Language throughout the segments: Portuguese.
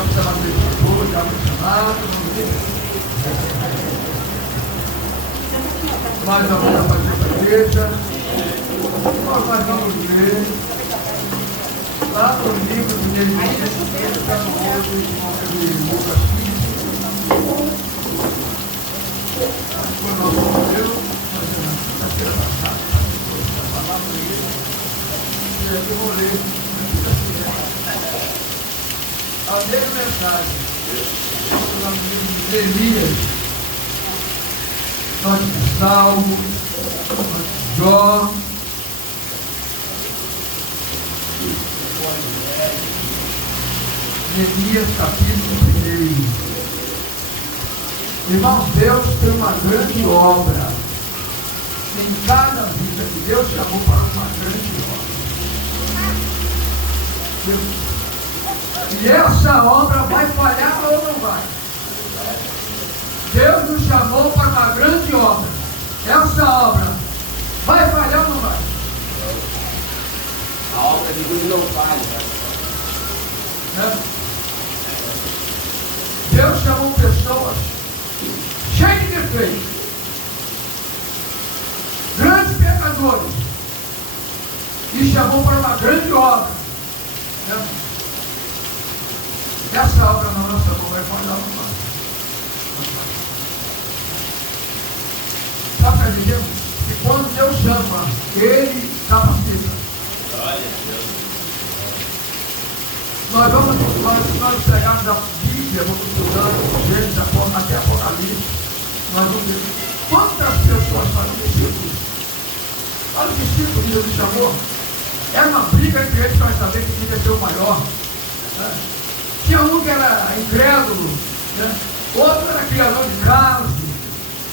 nós estamos hoje, apaixonados. Mais uma vez fazer a igreja. Nós vamos ver lá no livro de Neemias, está no outro de Lucas 15. Foi nosso modelo, na feira passada, a palavra dele. E aqui eu vou ler a mesma mensagem. No livro de Neemias, antes de Salmo, antes de Jó, Neemias capítulo 1. Irmãos, Deus tem uma grande obra em cada vida que Deus chamou para uma grande obra. E essa obra vai falhar ou não vai? Deus nos chamou para uma grande obra. Essa obra vai falhar ou não vai? A obra de Deus não falha. Deus chamou pessoas cheias de defeitos, grandes pecadores, e chamou para uma grande obra. Essa obra na nossa mão vai falhar ou não vai? Sabe para dizer que quando Deus chama, Ele capacita. Nós pegamos a Bíblia, vamos estudando Gênesis até Apocalipse, nós vamos ver quantas pessoas foram discípulos. Olha os discípulos que Jesus chamou. Era uma briga entre eles para saber quem devia ser o maior. Tinha um que era incrédulo, outro era criador de caos,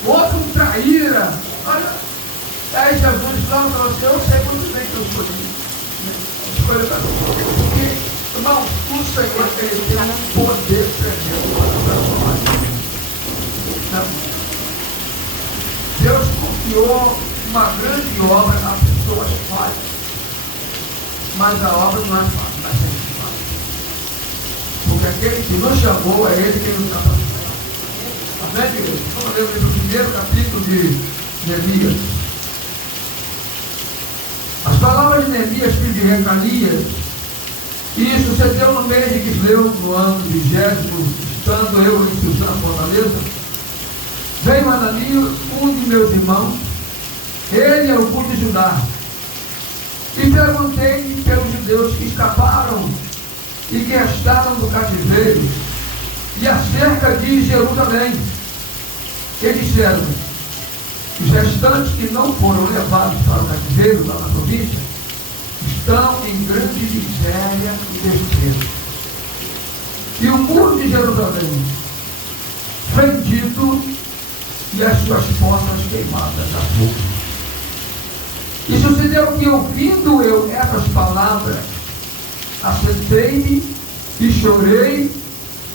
outro um traíra. Olha, aí Jesus falou para você: eu sei muito bem que eu escolhi. Escolhi para você. Porque, irmão, o Senhor tem um poder tremendo para transformar. Deus confiou uma grande obra a pessoas falhas. Mas a obra não é fácil, vai ser fácil. Porque aquele que nos chamou é Ele que nos capacita. Amém, igreja? Vamos ler o primeiro capítulo de Neemias. As palavras de Neemias, filho de Recalias, e sucedeu no mês de Quisleu, no ano 20º, estando eu em Susã, Fortaleza, veio Anani, um de meus irmãos, ele é o culto de Judá, e perguntei pelos judeus que escaparam e que restaram do cativeiro, e acerca de Jerusalém. E disseram: os restantes que não foram levados para o cativeiro lá na província estão em grande miséria e desespero. E o muro de Jerusalém fendido e as suas portas queimadas a fogo. E sucedeu que, ouvindo eu essas palavras, assentei-me e chorei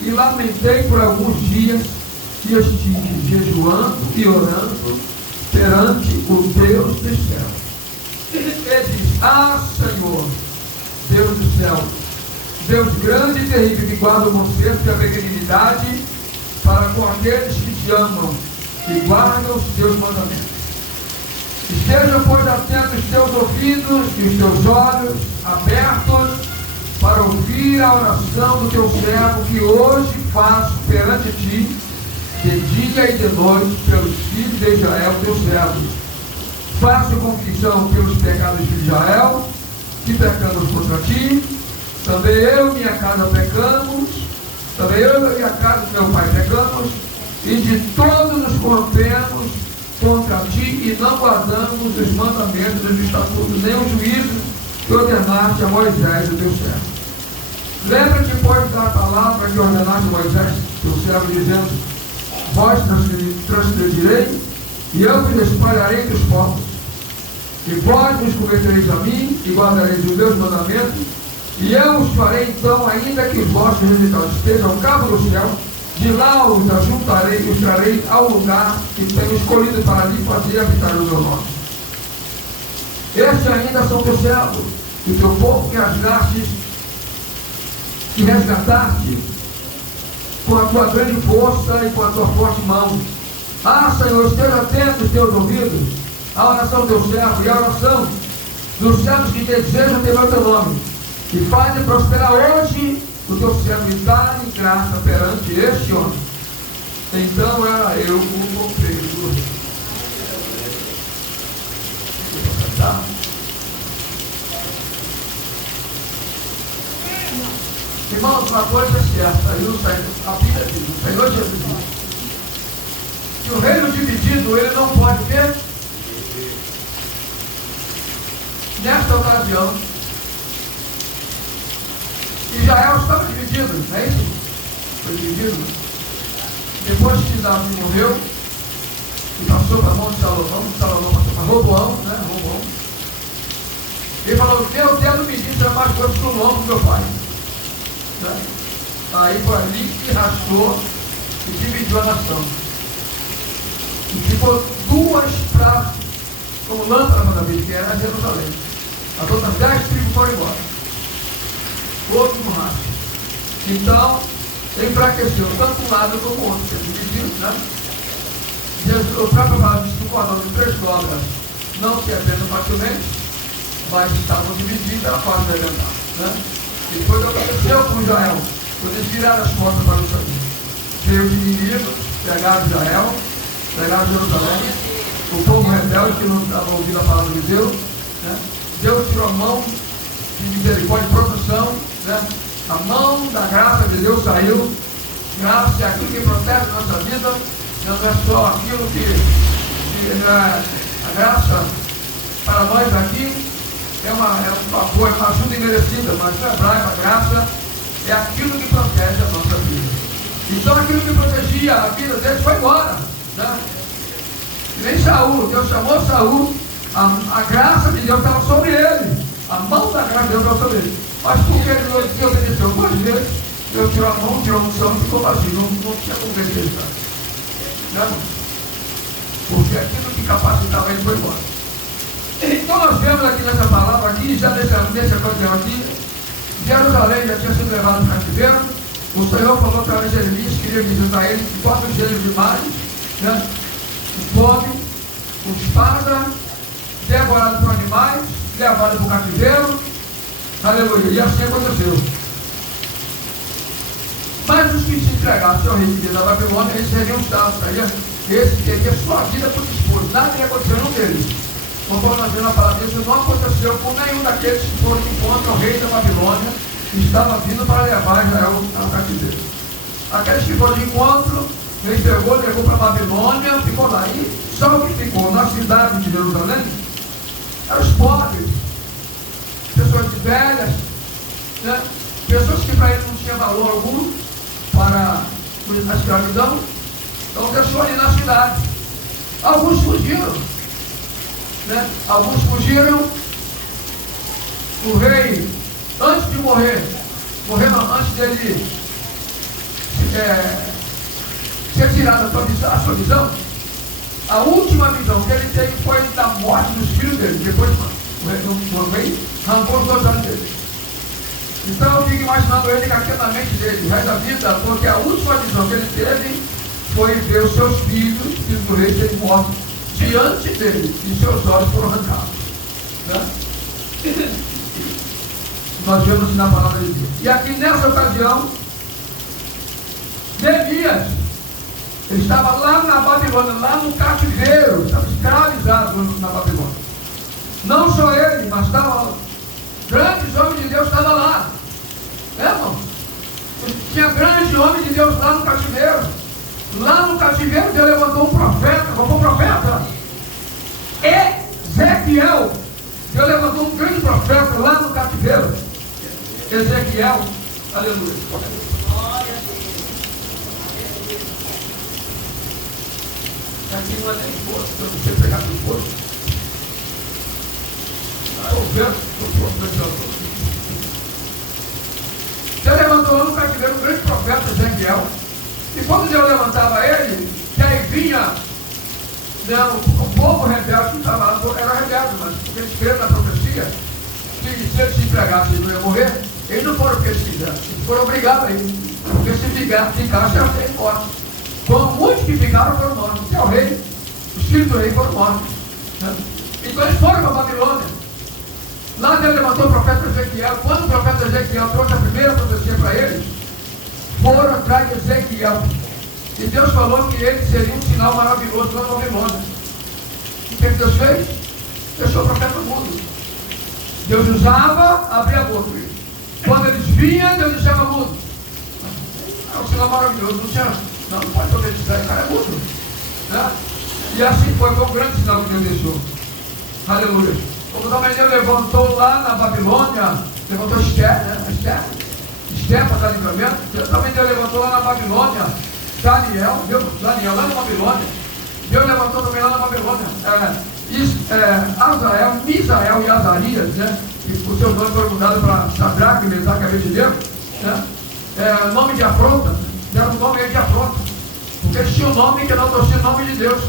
e lamentei por alguns dias, e estive jejuando e orando perante o Deus do céu. E disse: ah, Senhor, Deus do céu, Deus grande e terrível, que guarda o bom senso e a benignidade para com aqueles que te amam e guardam os teus mandamentos. Esteja, pois, atento os teus ouvidos e os teus olhos abertos para ouvir a oração do teu servo, que hoje faço perante ti, de dia e de noite, pelos filhos de Israel, teus servos. Faço confissão pelos pecados de Israel, que pecamos contra ti. Também eu e minha casa pecamos, também eu e a casa do meu pai pecamos, e de todos nos corrompemos contra ti, e não guardamos os mandamentos, os estatutos, nem o juízo que ordenaste a Moisés, o teu servo. Lembra-te, pois, da palavra que ordenaste a Moisés, teu servo, dizendo: vós transgredirei, e eu vos espalharei dos povos, e vós vos convertereis a mim, e guardareis os meus mandamentos, e eu os farei então, ainda que os vossos resultados estejam ao cabo do céu, de lá os ajuntarei e os trarei ao lugar que tenho escolhido para ali fazer habitar o meu nome. Estes ainda são teus servos, e o teu povo que resgataste, com a tua grande força e com a tua forte mão. Ah, Senhor, esteja atento os teus ouvidos à oração do teu servo e à oração dos servos que desejam temer o teu nome. E faz prosperar hoje o teu servo e dá-lhe graça perante este homem. Então era eu o compreendedor. Tá? Irmãos, uma coisa é certa, a Bíblia diz, o Senhor Jesus diz, que o reino dividido ele não pode ter. Nesta ocasião, Israel estava dividido, não é isso? Foi dividido. Depois que Davi morreu, e passou para a mão de Salomão passou para Roboão, né? Roboão. Ele falou: meu dedo me disse mais coisas do nome do meu pai. Né? Aí foi ali que rachou e dividiu a nação. E ficou duas praças como lâmpada na vida, que era Jerusalém. As outras 10 tribos foram embora. Outro no racho. Então, enfraqueceu tanto um lado como o outro, que é dividido, né? O próprio Paulo disse que o cordão de 3 dobras não se arrebenta facilmente, mas estavam divididos, era fácil de arrebentar, né? E depois aconteceu com Israel, quando eles viraram as portas para o caminho. Veio os inimigos, pegaram Israel, pegaram Jerusalém, o povo rebelde que não estava ouvindo a palavra de Deus, né? Deus tirou a mão de misericórdia e proteção, né? A mão da graça de Deus saiu. Graça é aquilo que protege a nossa vida, não é só aquilo que a graça para nós aqui é um favor, é uma ajuda imerecida, mas no hebraico a graça é aquilo que protege a nossa vida. Então aquilo que protegia a vida deles foi embora, né? E nem Saul, Deus chamou Saul, a graça de Deus estava sobre ele, a mão da graça de Deus estava sobre ele. Mas por que ele não obedeceu? 2 vezes, Deus tirou a mão, tirou a unção e ficou vazio, não tinha como vencer, né? Porque aquilo que capacitava ele foi embora. Então nós vemos aqui nessa palavra aqui, já nessa ocasião aqui, Jerusalém já tinha sido levado para cativeiro. O Senhor falou para Jeremias que queria visitar ele de 4 gêneros de males, né? Fome, espada, devorado por animais, levado para o cativeiro. Aleluia. E assim aconteceu. Mas os que se entregassem ao rei da Babilônia, eles seriam salvos. Esse teria sua vida por esposo. Nada ia acontecer no deles. Conforme nós vemos na palavra, isso não aconteceu com nenhum daqueles que foram contra o rei da Babilônia, que estava vindo para levar Israel ao cativeiro. Aqueles que foram de encontro, ele levou para a Babilônia, ficou lá. E só o que ficou na cidade de Jerusalém eram os pobres, pessoas de velhas, né? Pessoas que para ele não tinha valor algum para a escravidão. Então deixou ali na cidade. Alguns fugiram, né? Alguns fugiram. O rei, antes de morrer antes dele ser tirado a sua visão, a última visão que ele teve foi da morte dos filhos dele. Depois o rei arrancou os 2 olhos dele. Então eu fico imaginando ele com a mente dele, o resto da vida, porque a última visão que ele teve foi ver os seus filhos do rei serem mortos diante dele, e seus olhos foram arrancados, né? Nós vemos na palavra de Deus. E aqui nessa ocasião, Neemias, ele estava lá na Babilônia, lá no cativeiro, estava escravizado na Babilônia. Não só ele, mas estavam grandes homens de Deus estavam lá. Irmão? Tinha grandes homens de Deus lá no cativeiro. Lá no cativeiro, Deus levantou um profeta. Qual foi o profeta? Ezequiel. Deus levantou um grande profeta lá no cativeiro. Ezequiel. Aleluia. Aqui não é nem esposo, eu não sei pegar com esposo. Eu vejo, Deus levantou lá no cativeiro um grande profeta Ezequiel. E quando Deus levantava ele, que aí vinha, né, o povo rebelde que estava lá, era rebelde, mas porque eles creram na profecia, que se eles se entregassem, eles não iam morrer. Eles não foram porque eles quiseram, eles foram obrigados a ir. porque se ficasse era rei morto. Como muitos que ficaram foram mortos, porque o rei, os filhos do rei foram mortos. Né? Então eles foram para a Babilônia. Lá Deus levantou o profeta Ezequiel. Quando o profeta Ezequiel trouxe a primeira profecia para eles, foram atrás de Ezequiel. E Deus falou que ele seria um sinal maravilhoso na Babilônia. O que Deus fez? Deixou o profeta mudo. Deus usava, abria a boca. Quando eles vinham, Deus deixava mudo. É um sinal maravilhoso. Não pode profetizar, esse cara é mudo. Né? E assim foi um grande sinal que Deus deixou. Aleluia. Como também Deus levantou lá na Babilônia, levantou Esther, né? Esther para dar livramento. Deus também levantou lá na Babilônia Daniel lá na Babilônia. Deus levantou também lá na Babilônia Azael, Misael e Azarias, né? E os seus nomes foram mudados para Sadraque, Mesaque e Abednego, né? Nome de afronta, deram o nome de afronta, porque eles tinham um nome que não torcia o nome de Deus.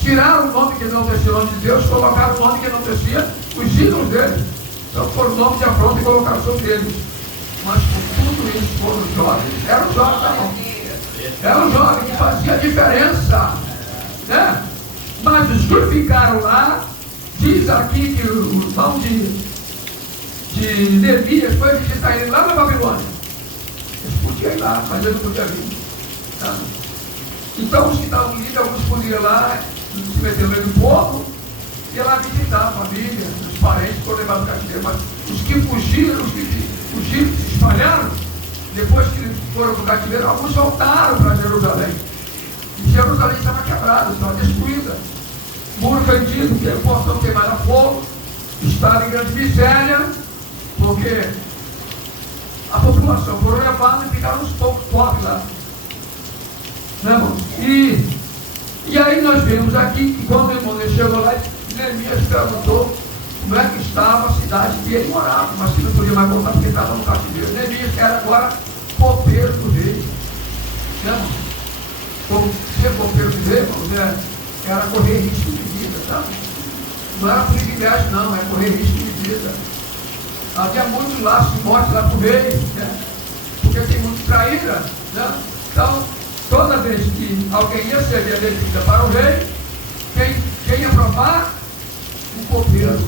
Tiraram o nome que não torcia o nome de Deus, colocaram o nome que não torcia os ídolos deles. Então foram o nome de afronta e colocaram sobre eles. Mas por tudo isso foram jovens. Eram jovens, não. Eram jovens que fazia diferença, né? Mas os que ficaram lá, diz aqui que o irmão de Neemias foi visitar ele lá na Babilônia. Eles podiam ir lá, mas eles não podiam vir. Tá? Então os que estavam livres, alguns podiam ir lá, se meter no meio do povo, e lá visitar a família, os parentes, foram levados ao cativeiro. Mas os que fugiram, se espalharam, depois que eles foram para o cativeiro, alguns voltaram para Jerusalém. E Jerusalém estava quebrada, estava destruída. Muro vendido, que o portão queimado a fogo, estava em grande miséria, porque a população foram levados e ficaram uns poucos pobres lá. Né, irmão? E aí nós vemos aqui que quando o irmão chegou lá, Neemias perguntou como é que estava a cidade que ele morava, mas que não podia mais voltar porque estava no cativeiro. Neemias era agora copeiro do rei. Né, irmão? Ser copeiro do rei, irmão, era correr risco de vida, tá? Não era privilégio, não, era correr risco de vida. Havia muitos laços de morte lá para o rei, né? Porque tem muito traíra, né? Então, toda vez que alguém ia servir a bebida para o rei, quem ia provar? O copeiro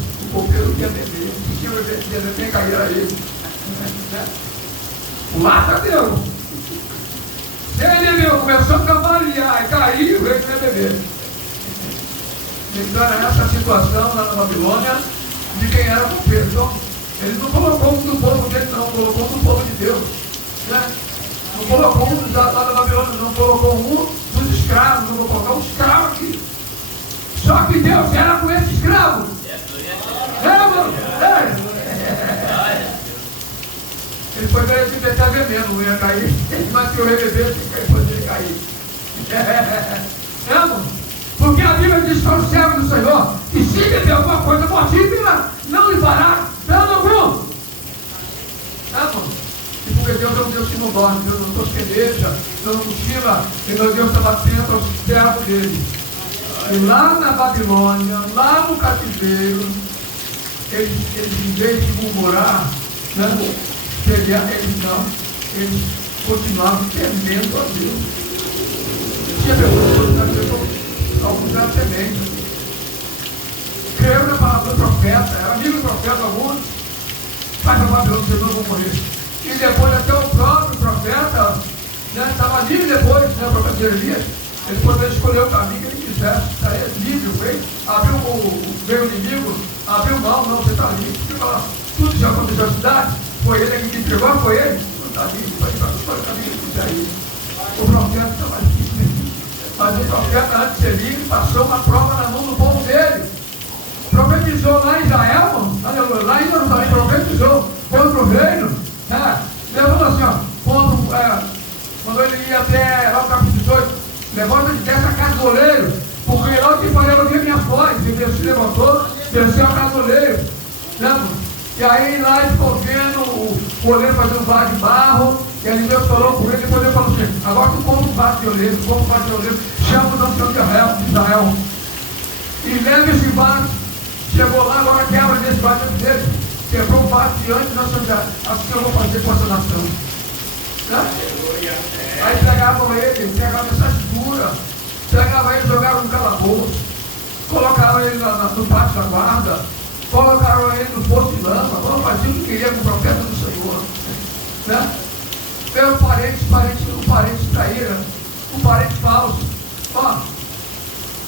que ia beber. E se ia beber, cair era ele. Né? O lata deu. Se ele bebeu, começou a cambalear e caiu, o rei não ia beber. Então era essa situação lá na Babilônia de quem era copeiro. Então, ele não colocou um do povo dele, não, colocou um do povo de Deus. Né? Não colocou um lá da Babilônia, não colocou um dos escravos, não colocou um escravo aqui. Só que Deus era com esse escravo. Mano? Ele foi ver de meter veneno, não ia cair. Mas se o rei bebesse, depois ele cair. Mano? Porque a Bíblia diz para o servo do Senhor que se beber alguma coisa mortífera, não lhe fará dano algum. E porque Deus é um Deus que não dorme, Deus não tosqueneja, Deus não cochila, e meu Deus está batendo aos servos dele. E lá na Babilônia, lá no cativeiro, eles em vez de murmurar, né, eles continuavam temendo a Deus. Tinha pessoas alguns eram sementes. Creram na palavra do profeta, era amigo do profeta alguns, mas a Babilônia não vão morrer. E depois até o próprio profeta, né, estava livre depois, né, o profeta Jeremias, ele poderia escolher o caminho que ele quisesse, estaria livre, foi, abriu o meu inimigo, abriu mão, não, você está livre, porque fala, tudo já aconteceu na cidade, foi ele que te entregou, foi ele, não está livre, foi para escolher o caminho que ele quiser ir. O profeta estava livre. Mas o profeta, antes de ser livre, passou uma prova na mão do povo dele. Profetizou lá em Israel, lá em Jerusalém, profetizou contra o reino. Levando assim, quando ele ia até lá no capítulo 18, levanta-te dessa casa do oleiro, porque eu te farei ouvir minha voz. E Deus se levantou, desceu a casa do oleiro. E aí lá ele ficou vendo o oleiro fazendo vaso de barro. E aí Deus falou com ele, depois ele falou assim, agora tu compra um vaso de oleiro, chama os anciãos de Israel. E leva esse vaso, chegou lá, agora quebra nesse vaso dele. Quebrou o vaso diante da nação de Israel. Assim eu vou fazer com essa nação. Né? Aí pegavam ele, pegavam essa figura, pegavam ele, jogaram no calabouço, colocaram ele no pátio da guarda, colocaram ele no poço de lama, vamos fazer o que queria com o profeta do Senhor. Né? Pelo parente traíra, um parente falso. Ó,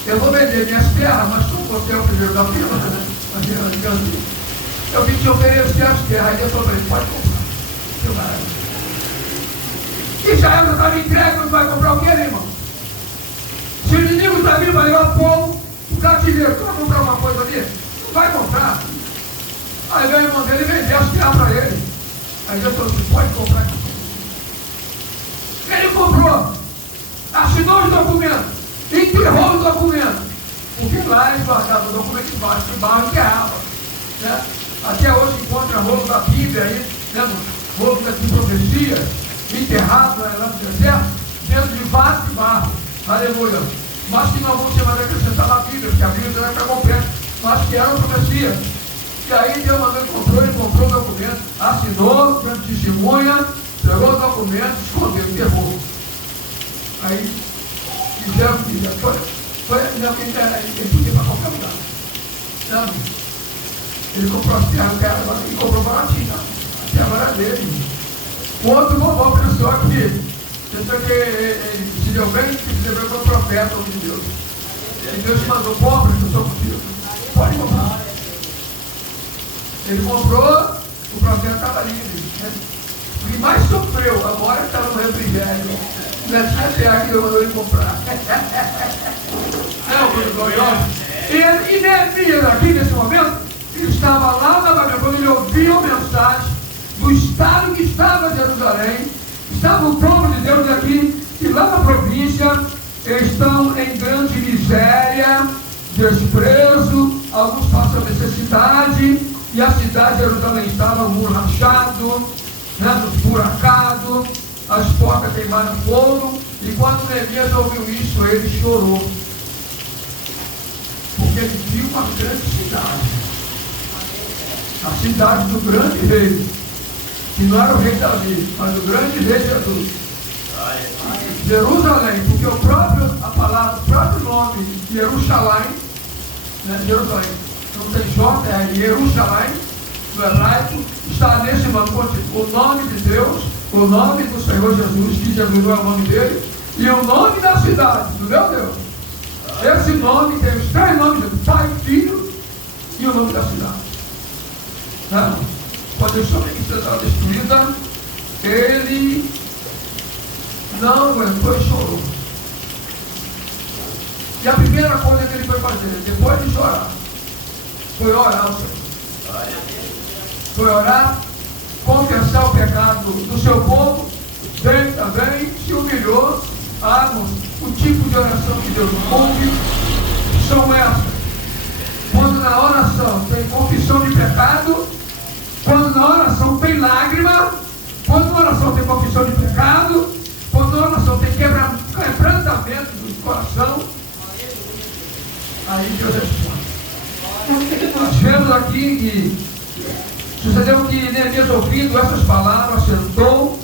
eu vou vender minhas terras, mas como você é o primeiro da fila, né? Eu vim te oferecer as terras. Aí Deus falou para ele, pode comprar. Que maravilha. Israel já estava entregue, não vai comprar o que, irmão? Se o inimigo está vindo, vai levar fogo, o cativeiro, tu vai comprar uma coisa ali? Não vai comprar. Aí veio o irmão dele e vendeu as terras para ele. Aí Deus falou assim, pode comprar. Ele comprou, assinou os documentos, enterrou os documentos, porque lá eles guardavam o documento embaixo de barro e enterravam. Né? Até hoje encontra rolo da Bíblia aí, né? Rolo de profecia, enterrado lá no deserto, dentro de vaso de barro. Aleluia. Mas que nós vamos ter mais acrescentar na Bíblia, porque a Bíblia não é para completo, mas que era uma profecia. E aí Deus mandou, ele comprou o documento, assinou, dando testemunha, pegou o documento, escondeu, enterrou. Aí fizeram que ele podia para qualquer lugar. Não, ele comprou as terras, ele comprou baratinho, a terra era dele. O outro bobão pensou que ele se deu bem, que se deu bem como profeta de Deus. E Deus mandou, compra, que eu sou contigo. Pode comprar. Ele comprou, o profeta estava livre. Né? O que mais sofreu, agora estava no refrigério. Não tinha terra que Deus mandou ele comprar. Não, foi glorioso. E Neemias, aqui nesse momento, ele estava lá na Babilônia, quando ele ouviu a mensagem do estado que estava Jerusalém, estava o povo de Deus aqui, e lá na província estão em grande miséria, desprezo, alguns passam necessidade, e a cidade de Jerusalém estava um muro rachado, né, esburacado, as portas queimaram fogo, e quando Neemias ouviu isso, ele chorou, porque ele viu uma grande cidade, a cidade do grande rei, que não era o rei Davi, mas o grande rei Jesus. Jerusalém, porque a próprio nome Jerusalém, né, Jerusalém, não tem J, é Jerusalém, no hebraico, está nesse nome, o nome de Deus, o nome do Senhor Jesus, que Jesus não é o nome dele, e o nome da cidade, do meu Deus. Esse nome tem os três nomes dele, Pai, Filho e o nome da cidade. Né? Quando a sua ministra estava destruída, ele não aguentou e chorou. E a primeira coisa que ele foi fazer, depois de chorar, foi orar ao Senhor. Foi orar, confessar o pecado do seu povo, bem também, se humilhou. O tipo de oração que Deus ouve são essas. Quando na oração tem confissão de pecado, quando na oração tem lágrima, quando na oração tem confissão de pecado, quando na oração tem quebrantamento do coração, aí Deus responde. Nós vemos aqui que sucedeu que Neemias, ouvindo essas palavras, sentou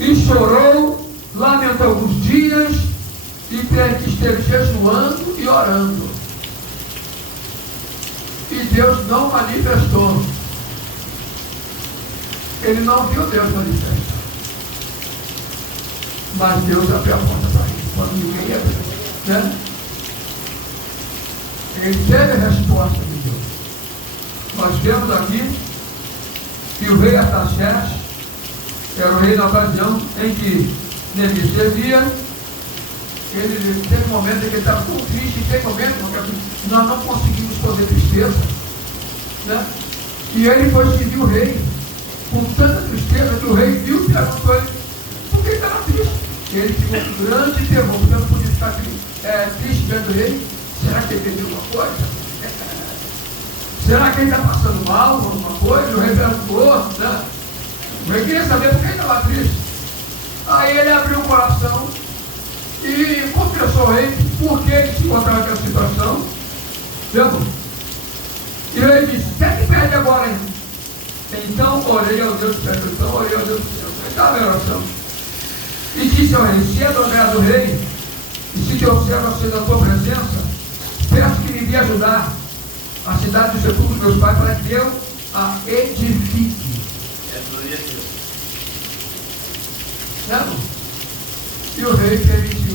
e chorou, lamentou alguns dias e esteve jejuando e orando. E Deus não manifestou. Ele não viu Deus manifestar. Mas Deus abriu a porta para ele, quando ninguém ia ver. Né? Ele teve a resposta de Deus. Nós vemos aqui que o rei Artaxerxes era o rei na ocasião em que Neemias devia. Ele teve um momento em que ele estava tão triste, e tem momento que nós não conseguimos esconder tristeza. Né? E ele foi seguir o rei, com tanta tristeza que o rei viu e perguntou ele, por que estava triste? Ele ficou com grande temor, porque não podia ficar triste vendo ele. Será que ele perdeu alguma coisa? Será que ele está passando mal com alguma coisa? O rei perguntou, né? O rei queria saber por que ele estava triste. Aí ele abriu o coração e confessou ao rei por que ele se encontrava naquela situação. Entendeu? E o rei disse, quer que pede agora, hein? Então orei ao Deus do céu. Então orei ao Deus do céu. Estava em oração. disse ao rei: se é do agrado do rei, e se teu servo acende a tua presença, peço que me envie ajudar a cidade do sepulcro dos meus pais, para que eu a edifique. Não? E o rei permitiu.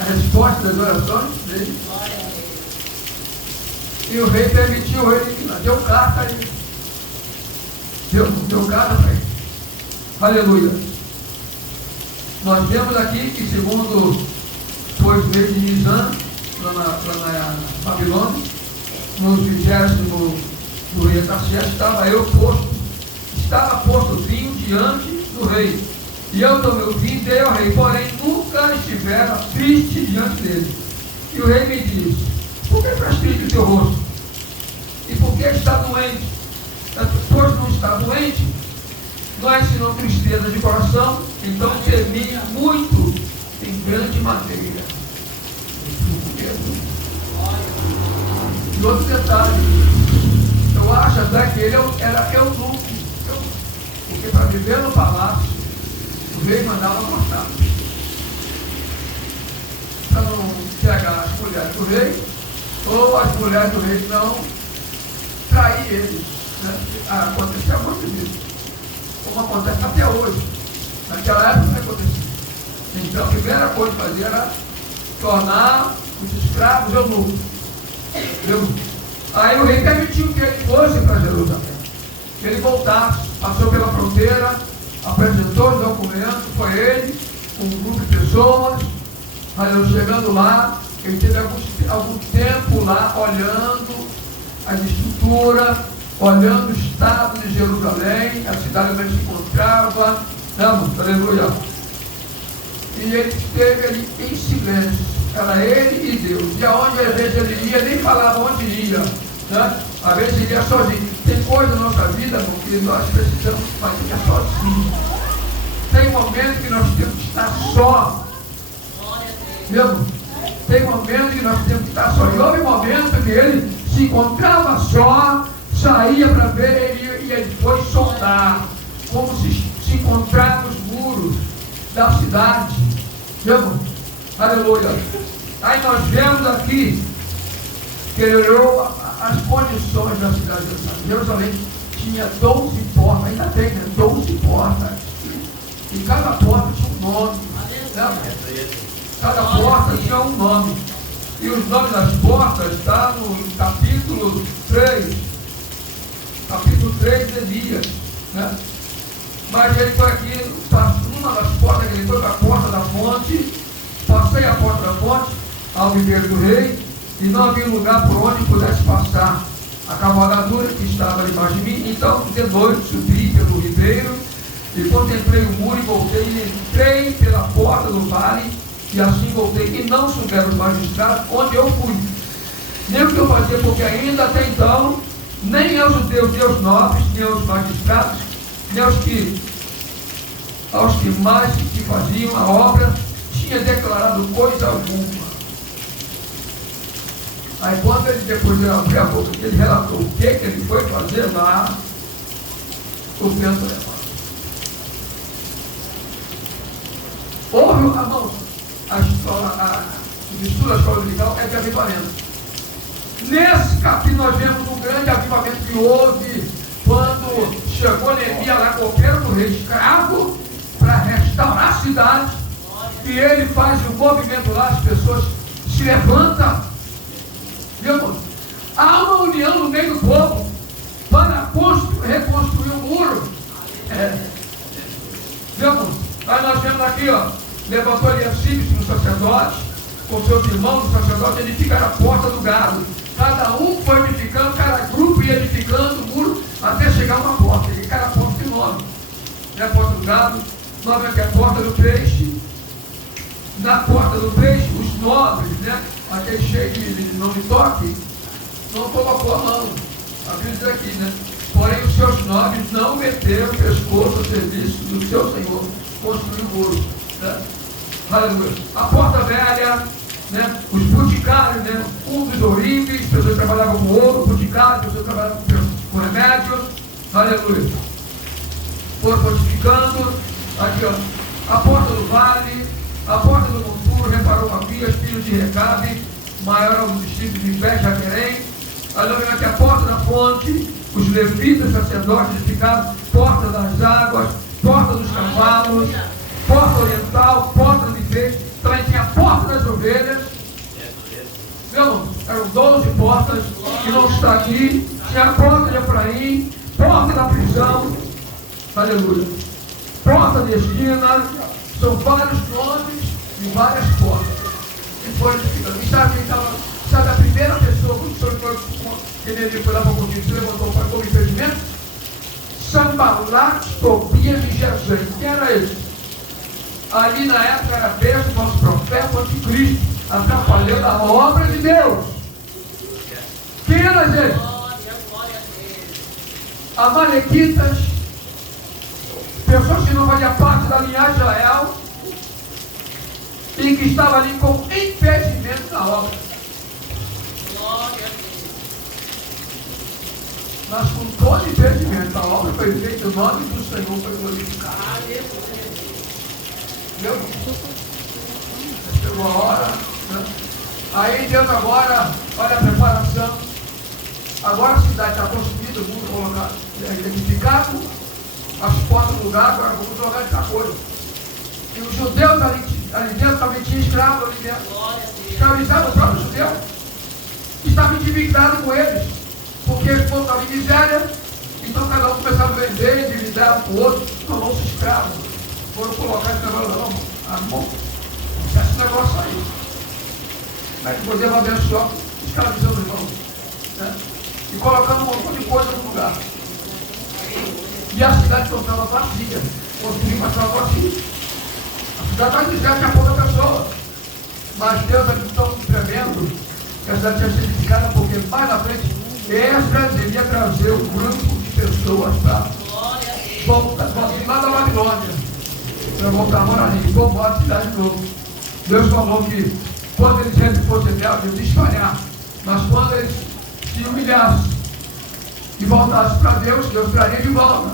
A resposta das orações dele. E o rei permitiu ele, deu carta a ele. Deu carta para ele. Aleluia. Nós vemos aqui que, segundo foi o rei de Nizam, lá na Babilônia, no 20º do rei Artaxerxes, estava posto vinho diante do rei. E eu tomei o vinho e dei ao rei, porém nunca estivera triste diante dele. E o rei me disse: por que estás triste o teu rosto? E por que está doente? Pois não está doente, não é senão tristeza de coração. Então temi muito em grande maneira. E outro detalhe, eu acho até que ele era eunuco, porque para viver no palácio, o rei mandava cortar, para não pegar as mulheres do rei, ou as mulheres do rei não trair eles, né? Acontecia muito disso, como acontece até hoje. Naquela época não acontecia. Então a primeira coisa que fazia era tornar os escravos eunucos. Aí o rei permitiu que ele fosse para Jerusalém, que ele voltasse, passou pela fronteira, apresentou os documentos, foi ele, com um grupo de pessoas. Chegando lá, ele teve algum tempo lá olhando as estruturas, olhando o estado de Jerusalém, a cidade onde ele se encontrava. Aleluia. E ele esteve ali em silêncio. Era ele e Deus. E aonde às vezes ele ia, nem falava onde ia, né? Às vezes ele ia sozinho. Tem coisa na nossa vida, porque nós precisamos ficar sozinhos. Tem momentos que nós temos que estar só. Mesmo? Tem momentos que nós temos que estar só. E houve momentos que ele se encontrava só, saía para ver e ele foi soltar, como se encontrar nos muros da cidade. Mesmo? Aleluia. Aí nós vemos aqui que ele olhou as condições da cidade de Jerusalém. Tinha 12 portas, ainda tem, né? 12 portas. E cada porta tinha um nome. Cada porta tinha um nome. E os nomes das portas estão no capítulo 3. Capítulo 3 de Elias, né? Mas ele foi aqui, uma das portas que ele foi para a porta da fonte. Passei a porta da fonte ao viveiro do rei, e não havia lugar por onde pudesse passar a cavalgadura que estava debaixo de mim. Então, de noite, subi pelo ribeiro e contemplei o muro e voltei, e entrei pela porta do vale, e assim voltei, e não souberam os magistrados onde eu fui, nem o que eu fazia, porque ainda até então, nem aos judeus, nem aos nobres, nem aos magistrados, nem aos que mais que faziam a obra, tinha declarado coisa alguma. Aí quando ele depois abriu a boca, ele relatou o que ele foi fazer lá, o vento levou. Houve, irmãos, o estudo da escola dominical é de avivamento. Nesse capítulo nós vemos um grande avivamento que houve quando chegou Neemias lá com o do rei escravo para restaurar a cidade. E ele faz um movimento lá, as pessoas se levantam. Viu? Há uma união no meio do povo para reconstruir o muro. Viu? Aí nós vemos aqui, levantou Eliacibe, um sacerdote, com seus irmãos, os sacerdotes, edificaram a porta do gado. Cada um foi edificando, cada grupo ia edificando o muro até chegar a uma porta. E cada porta tem nome. É a porta do gado, nome aqui é a porta do peixe. Na porta do peixe, os nobres, né? Aquele cheio de não me toque, não colocou a mão. A Bíblia diz aqui, né? Porém, os seus nobres não meteram o pescoço ao serviço do seu Senhor, construir o muro. Né? Aleluia. A porta velha, né? Os boticários, né? Um dos ourives, pessoas que trabalhavam com ouro, boticários, pessoas que trabalhavam com remédio. Aleluia. Foram fortificando. Aqui, ó. A porta do vale, a porta do monturo, reparou Abias, filho de Recabe, maior dos discípulos de Bet-Jaquerém. Aqui a porta da fonte, os levitas, sacerdotes ficaram, porta das águas, porta dos cavalos, porta oriental, porta do enfeite, também tinha a porta das ovelhas. Viu? Eram 12 portas, que não está aqui. Tinha a porta de Efraim, porta da prisão, aleluia, porta de esquina. São vários nomes e várias portas. E foi edificando. E sabe a primeira pessoa, quando o senhor foi lá para o convite, se levantou para o impedimento? Sambalat, Tobias e Gesem. Quem era esse? Ali na época era besta, falso profeta, o anticristo, atrapalhando a obra de Deus. Quem era esse? Amalequitas, pessoas que não faziam parte da linhagem de Israel e que estavam ali como impedimento da obra. Mas com todo impedimento, a obra foi feita, o nome do Senhor foi glorificado. Entendeu? Chegou a hora, né? Aí Deus agora, olha a preparação. Agora a cidade está construída, o mundo colocado, edificado, as portas do lugar, agora vamos jogar essa coisa. E os judeus ali dentro também tinham escravos ali dentro. Escravizaram o próprio judeu. Estavam endividados com eles. Porque eles estavam em miséria. Então cada um começava a vender, endividar um com o outro, tornou-se escravo. Foram colocar esse negócio, não, amor, deixa esse negócio aí. Mas podemos abençoar, escravizando os irmãos. Né? E colocando um montão de coisa no lugar. E a cidade estava vazia. Construir, mas estava vazia. A cidade está dizendo que é pouca pessoa. Mas Deus é tão tremendo que a cidade tinha sido edificada, porque mais na frente Esdras iria trazer um grupo de pessoas para voltar lá da Babilônia, para voltar a morar ali, povoar a cidade de novo. Deus falou que quando eles fossem rebeldes, eles espalhar, mas quando eles se humilhassem e voltassem para Deus, Deus traria de volta.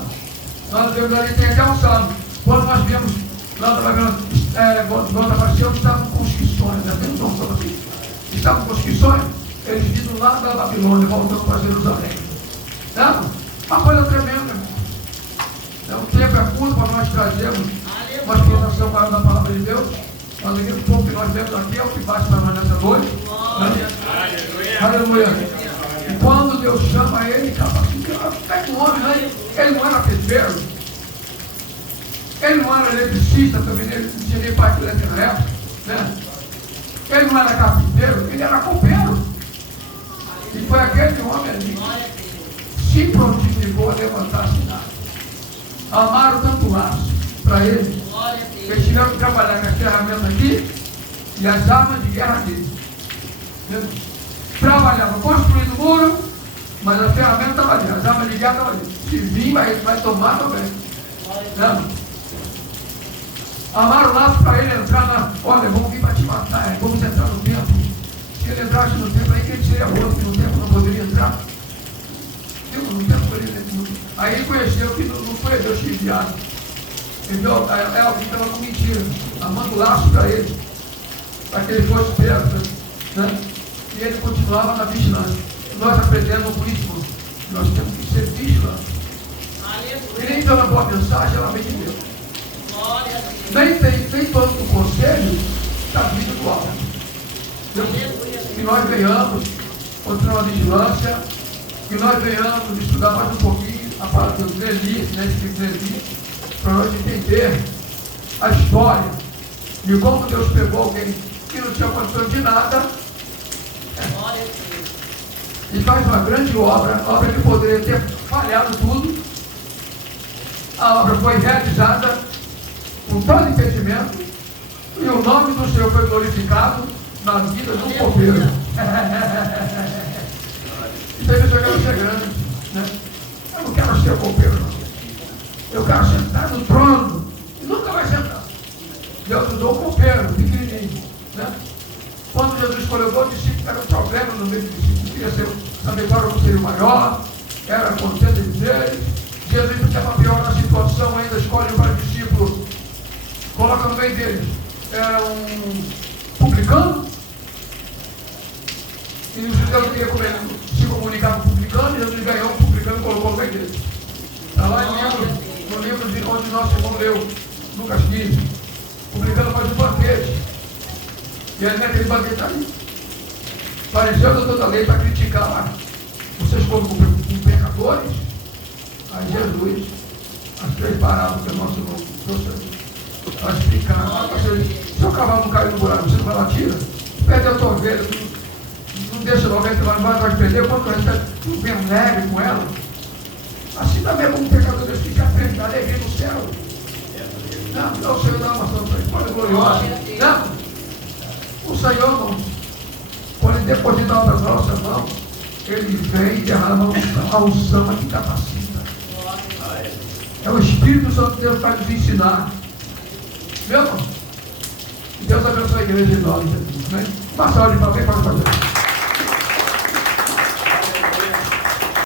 Nós Deus ali tem até um salmo. Quando nós viemos lá da Babilônia, volta para Sião, estavam com conscrições, né? Tem um som assim. Estavam com conscrições. Eles viram lá da Babilônia, voltando para Jerusalém. É uma coisa tremenda. O tempo é curto para nós trazermos uma explanação maior da palavra de Deus. Mas aquele pouco que nós vemos aqui é o que basta para nós nessa noite. Aleluia. E quando Deus chama ele, capacita, um homem, né? Ele não era pedreiro. Ele não era eletricista também, ele não tinha nem parte elétrica na época. Né? Ele não era carpinteiro, ele era copeiro. E foi aquele homem ali que se prontificou a levantar a cidade. Amaram tanto laço para ele. Eles tiveram que trabalhar com as ferramentas aqui e as armas de guerra aqui. Trabalhavam construindo o muro, mas a ferramenta estava ali, as armas de guerra estavam ali. Se vir, vai tomar também. Amaram o laço para ele entrar na. Olha, vamos vir para te matar, vamos entrar no templo. Se ele entrasse no templo, aí quem seria outro, que no templo não poderia entrar. No templo poderia entrar. Aí ele conheceu que não foi Deus que enviado. Então, alguém estava com mentira, amando laço para ele, para que ele fosse preso, né? E ele continuava na vigilância. Nós aprendemos com isso, nós temos que ser vigilantes. E nem toda boa mensagem ela vem de Deus. Nem todo o conselho está vindo do alto. Que nós venhamos continuar a vigilância, que nós venhamos estudar mais um pouquinho a palavra de Elias, né, escrito Elias, para nós entender a história de como Deus pegou alguém que não tinha condição de nada e faz uma grande obra que poderia ter falhado tudo. A obra foi realizada com todo impedimento e o nome do Senhor foi glorificado na vida de um copeiro. Então eu quero ser grande, né? Eu não quero ser copeiro, não. Eu quero sentar no trono e nunca vai sentar. Deus usou o copeiro, pequenininho, né? Quando Jesus escolheu 12 discípulos, era um problema no meio dos discípulos, queria saber qual era o seria o maior, era contenda deles. Jesus, porque para piorar a situação, ainda escolhe para discípulos coloca no meio deles um publicano, e os judeus queriam se comunicar com o publicano, e Jesus ganhou um publicano e colocou no meio deles. Está lá no livro de onde nosso irmão leu, Lucas 15. O publicano faz um banquete. E aí naquele banquete está ali. Fariseu da toda a lei para criticar lá. Vocês foram com pecadores? Aí Jesus, as 3 parábolas que o nosso irmão trouxe para explicar. Seu cavalo não caiu no buraco, você não vai lá, tira. Perdeu a tua ovelha, não deixa logo, você vai atrás de perder, quando recebe, não vem alegre com ela. Assim também é como um pecador, Deus fica frente, alegria no céu. Não, o Senhor dá uma glória gloriosa. Não, o Senhor não. Quando ele deposita a nossa mão, ele vem e derrama a unção que capacita. É o Espírito Santo de Deus para nos ensinar. Meu irmão? Deus abençoe a igreja em nome de Jesus. Uma salva de palmas, pode fazer.